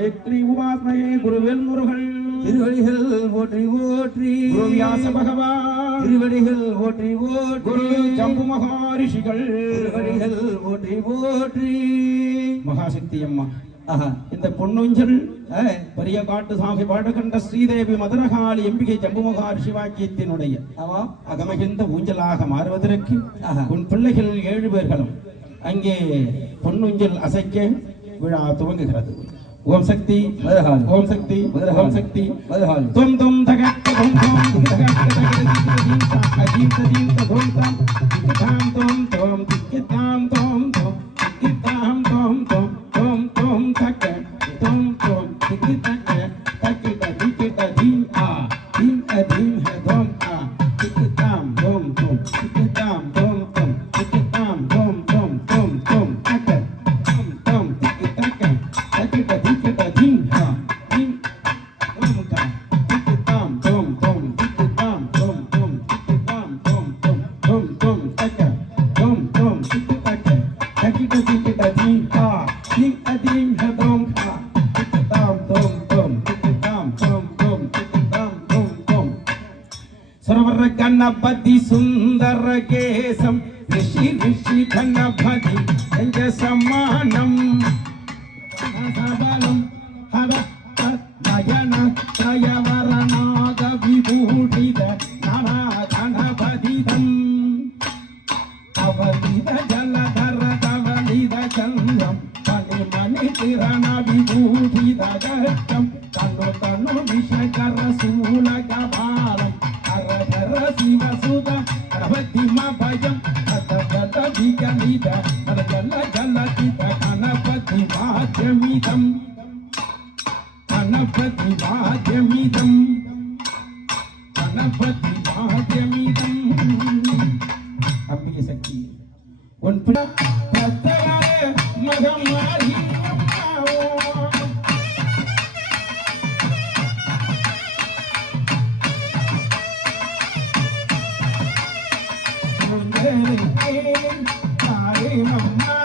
காயத்ரி உமாத்மயே குருவில் முருகன். திருவடிகள் ஓற்றி ஓற்றி. குருவியாச பகவா திருவடிகள் ஓற்றி ஓற்றி. குரு ஜம்பு மகாரிஷிகள். திருவடிகள் ஓற்றி ஓற்றி. மகாசக்தி அம்மா இந்த பொன்னொஞ்சல் பெரிய காட்டு சாமி பாடுகின்ற ஸ்ரீதேவி மதுரகாளி எம்பிகை ஜம்பு ஜம்புமகார் சிவாக்கியத்தினுடைய அகமகிந்த ஊஞ்சலாக மாறுவதற்கு உன் பிள்ளைகள் ஏழு பேர்களும் அங்கே பொன்னுஞ்சல் அசைக்க விழா துவங்குகிறது. ओम शक्ति बदरहाल ओम शक्ति बदरहाल शक्ति बदरहाल तुम तुम धगा तुम तुम धगा धगा अजीब तजीब तुम तुम धाम तुम तुम धाम तुम तुम தயன தயவரண. Thank you.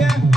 Yeah.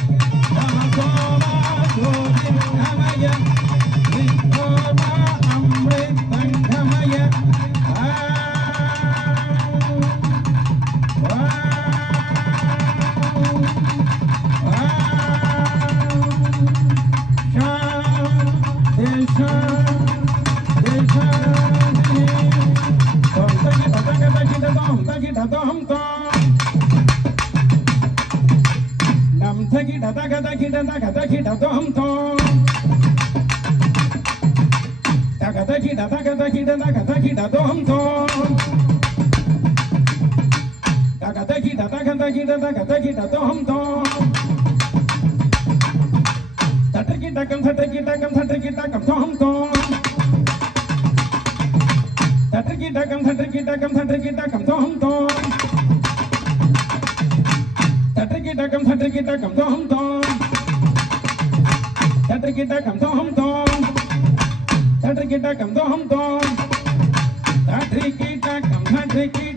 టకం తండ్రికి టకం తండ్రికి టకం దోహంతో తండ్రికి టకం తండ్రికి టకం దోహంతో తండ్రికి టకం దోహంతో తండ్రికి టకం దోహంతో తండ్రికి టకం తండ్రికి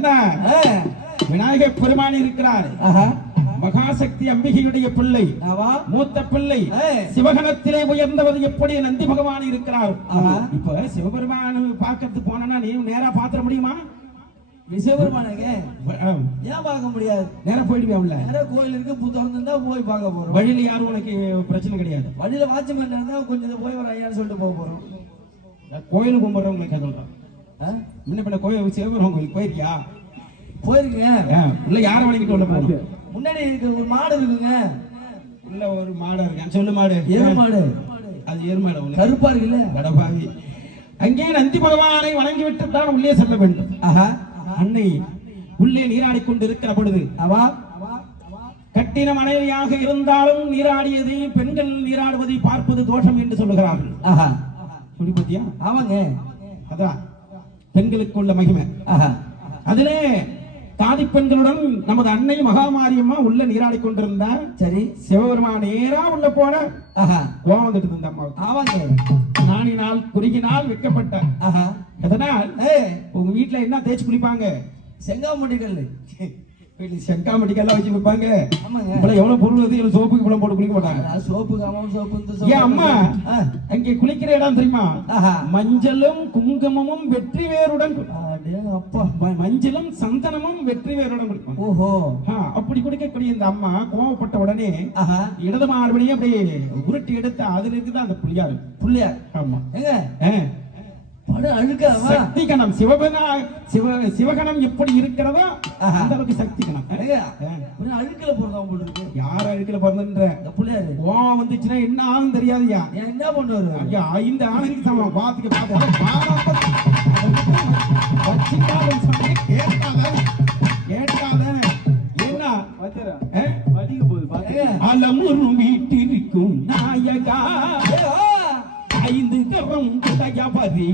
என்ன விநாயக பெருமான் இருக்கிறார். மகாசக்தி அம்பிகையுடைய பிள்ளை. மூத்த பிள்ளை. சிவகணத்திலே உயர்ந்தவர் எப்படி நந்தி பகவான் இருக்கிறார்? இப்ப சிவபெருமான் பார்க்கறதுக்கு போனா நீ நேரா பாத்திர முடியுமா? சிவபெருமானுக்கு ஏன் பார்க்க முடியாது? நேரம் போயிடுவேன் நேரம் கோயில் இருக்கு புத்தகம் தான் போய் பார்க்க போறோம். வழியில யாரும் உனக்கு பிரச்சனை கிடையாது. வழியில வாட்ச்மேன் தான் கொஞ்சம் போய் ஒரு ஐயான்னு சொல்லிட்டு போக போறோம். கோயில் கும்பிடுறவங்களுக்கு சொல்றேன். முன்ன பின்ன கோயில் சேவரம் கோயிலுக்கு போயிருக்கியா? போயிருக்கேன். உள்ள யாரை வழங்கிட்டு உள்ள போகணும்? முன்னாடி இருக்கு ஒரு மாடு இருக்குங்க. உள்ள ஒரு மாடு இருக்கு? சொல்லு மாடு. ஏறு மாடு. அது ஏறு மாடு கருப்பா இருக்குல்ல? கடப்பாவி. அங்கே நந்தி பகவானை வணங்கி விட்டு தான் உள்ளே செல்ல வேண்டும். ஆஹா. அன்னை உள்ளே நீராடி கொண்டு இருக்கிற பொழுது அவா? கட்டின மனைவியாக இருந்தாலும் நீராடியது பெண்கள் நீராடுவதை பார்ப்பது தோஷம் என்று சொல்லுகிறார்கள். ஆஹா. சொல்லி பத்தியா? ஆமாங்க. அதான். பெண்களுக்கு உள்ள மகிமை அதிலே தாதி பெண்களுடன் நமது அன்னை மகாமாரியம்மா உள்ள நீராடிக் கொண்டிருந்தார். சரி. சிவபெருமான் நேரா உள்ள போன ஆஹா. கோவம் வந்துட்டு இருந்த அம்மாவுக்கு. ஆமாங்க நாணினால் குறுகினால் வைக்கப்பட்ட ஆஹா. அதனால் உங்க வீட்டுல என்ன தேய்ச்சி குளிப்பாங்க? செங்காமட்டி செங்காமட்டிக்கெல்லாம் வச்சு ஆமாங்க. இவ்வளவு எவ்வளவு பொருள் வந்து இவ்வளவு சோப்புக்கு போட்டு குளிக்க மாட்டாங்க. சோப்பு கமம் சோப்பு ஏன் அம்மா அங்கே குளிக்கிற இடம் தெரியுமா? மஞ்சளும் குங்குமமும் வெற்றி வேருடன் அப்பா. மஞ்சளும் சந்தனமும் வெற்றி வேருடன் ஓஹோ. அப்படி குடிக்கக்கூடிய இந்த அம்மா கோவப்பட்ட உடனே இடது மார்படியும் அப்படியே உருட்டி எடுத்து அதுல இருக்குது அந்த புளியாரு புள்ளையா ஆமா. படம் அழுக்காவா சக்தி கணம் சிவபனா சிவ சிவகணம் எப்படி இருக்கிறதோ. அந்த அளவுக்கு சக்தி கணம் ஒரு அழுக்கல போறதா போல இருக்கு? யார் அழுக்கல பிறந்துன்ற புள்ளையாரு. கோவம் வந்துச்சுன்னா என்ன ஆகும் தெரியாதுயா? ஏன் என்ன பண்ணுவாரு ஐயா இந்த ஆணைக்கு சமம். பாத்துக்க வச்சுட்டாலும் சொன்னேன். கேட்டாதானே கேட்டாதானே. என்ன? ஆ? ஏங்க, அலமுறு வீட்டிற்கும் நாயகா. ஐந்து தரம் உடையவரி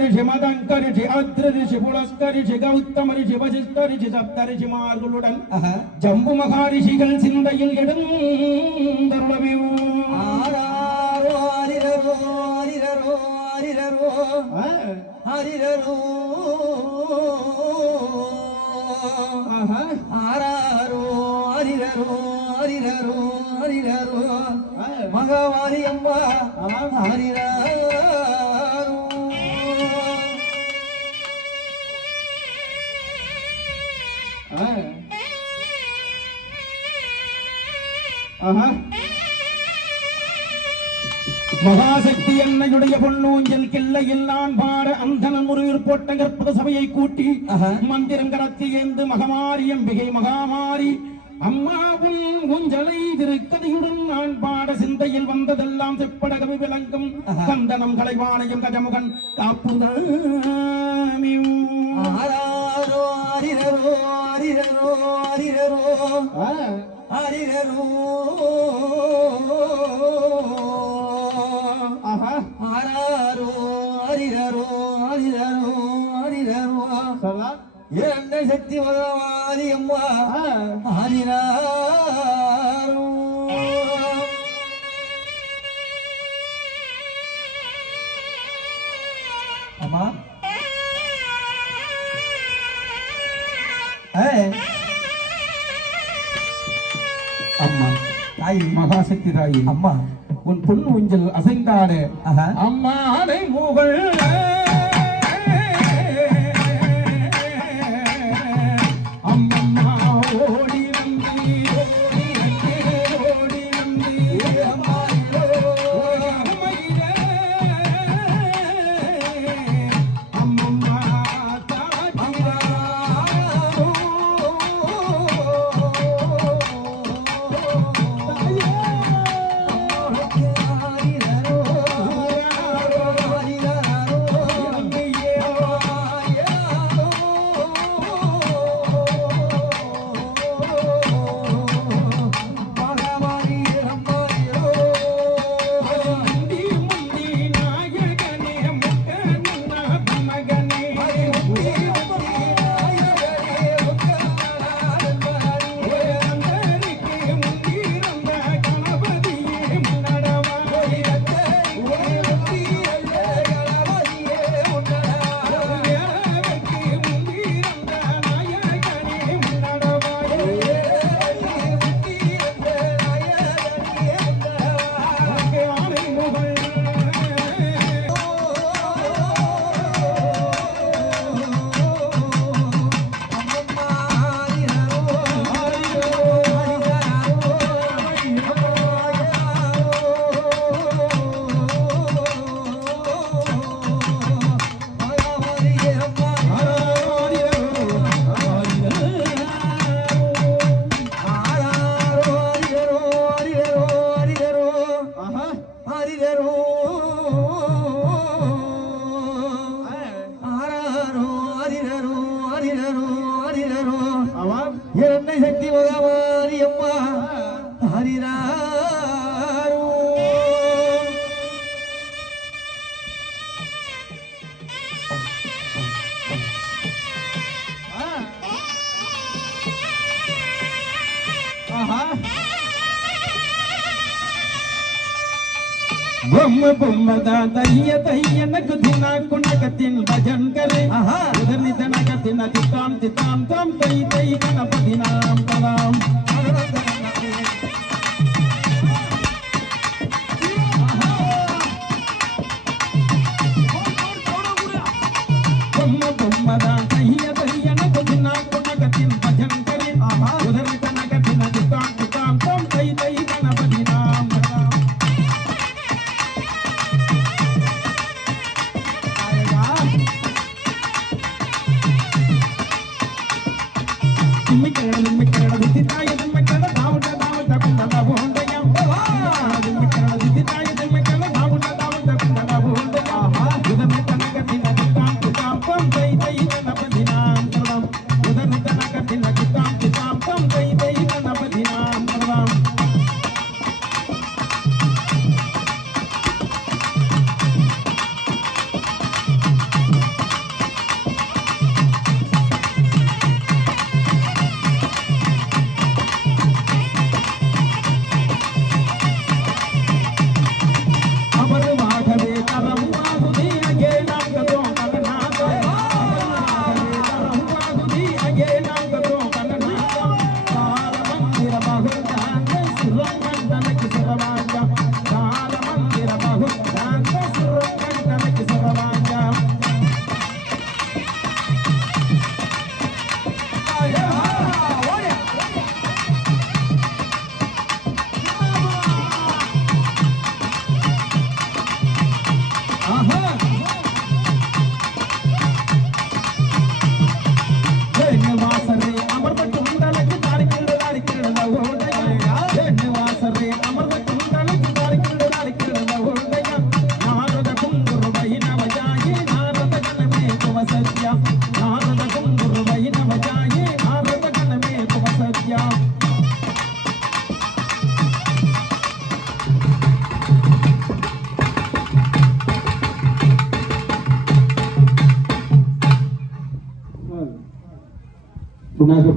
ऋषि मदंक ऋषि अद्र ऋषि புலஸ்க ரிஷி கௌத்தம ரிஷி வசிஷ்ட ரிஷி சப்த ரிஷிமார்களுடன் ஜம்பு மகா ரிஷிகள் சிந்தையில் இடும் மகவாரி அம்மா. ஹரிரோ மகாசக்தி என்னையுடைய பொன்னூஞ்சல் கிள்ளையில் நான் பாட அந்தனன் முருகர் போட்ட கற்பக சபையை கூட்டி ஆஹா. மந்திரங்கரத்தி ஏந்து மகமாரி அம்பிகை மகாமாரி அம்மாவும் ஊஞ்சலை திருக்கதையுடன் நான் பாட சிந்தையில் வந்ததெல்லாம் செப்பட கவி விளங்கும். கந்தனம் கலைவாணையம் கஜமுகன் காப்புதாமியும் బొమ్మద దయ్య దయ్యనకు దినాకు నగతిన్ భజన్ కరే ఆహా. ఉదర్ని తనక తిన తితాం తితాం తాం తై తై గణపతి నాం పదాం బొమ్మ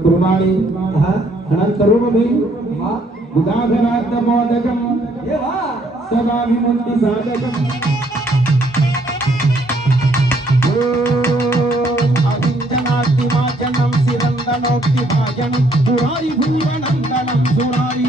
కుర్మాణి అనంతరూపమి ఉదాహరణార్థ మోదకం సదా విముక్తి సాధకం நோக்கி பாஜனம் சுராரி பூவநந்தனம் சுராரி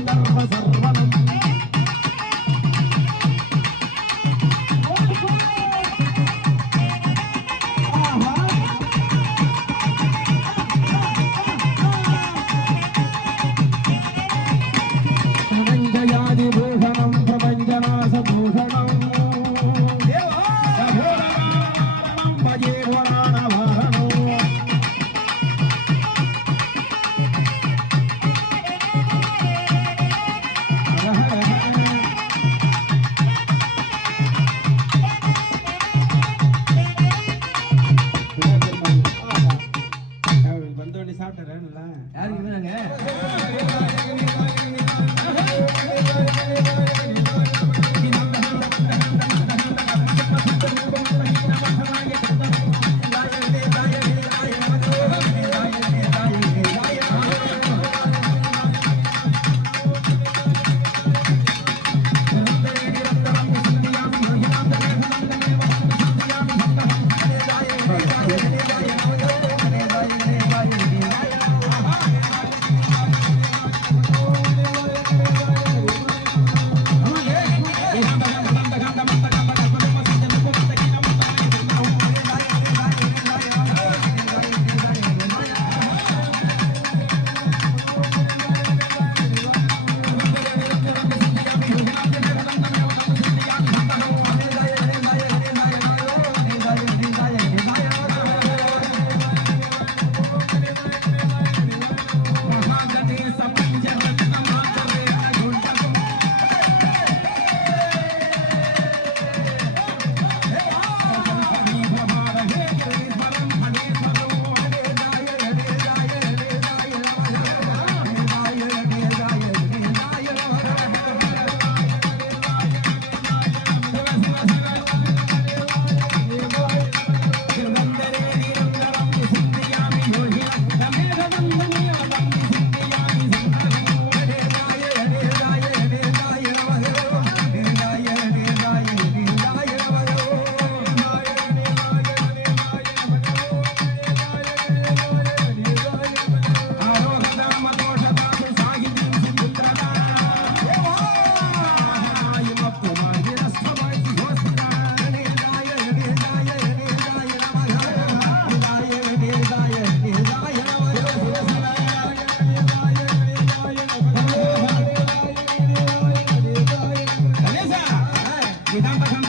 Thank you.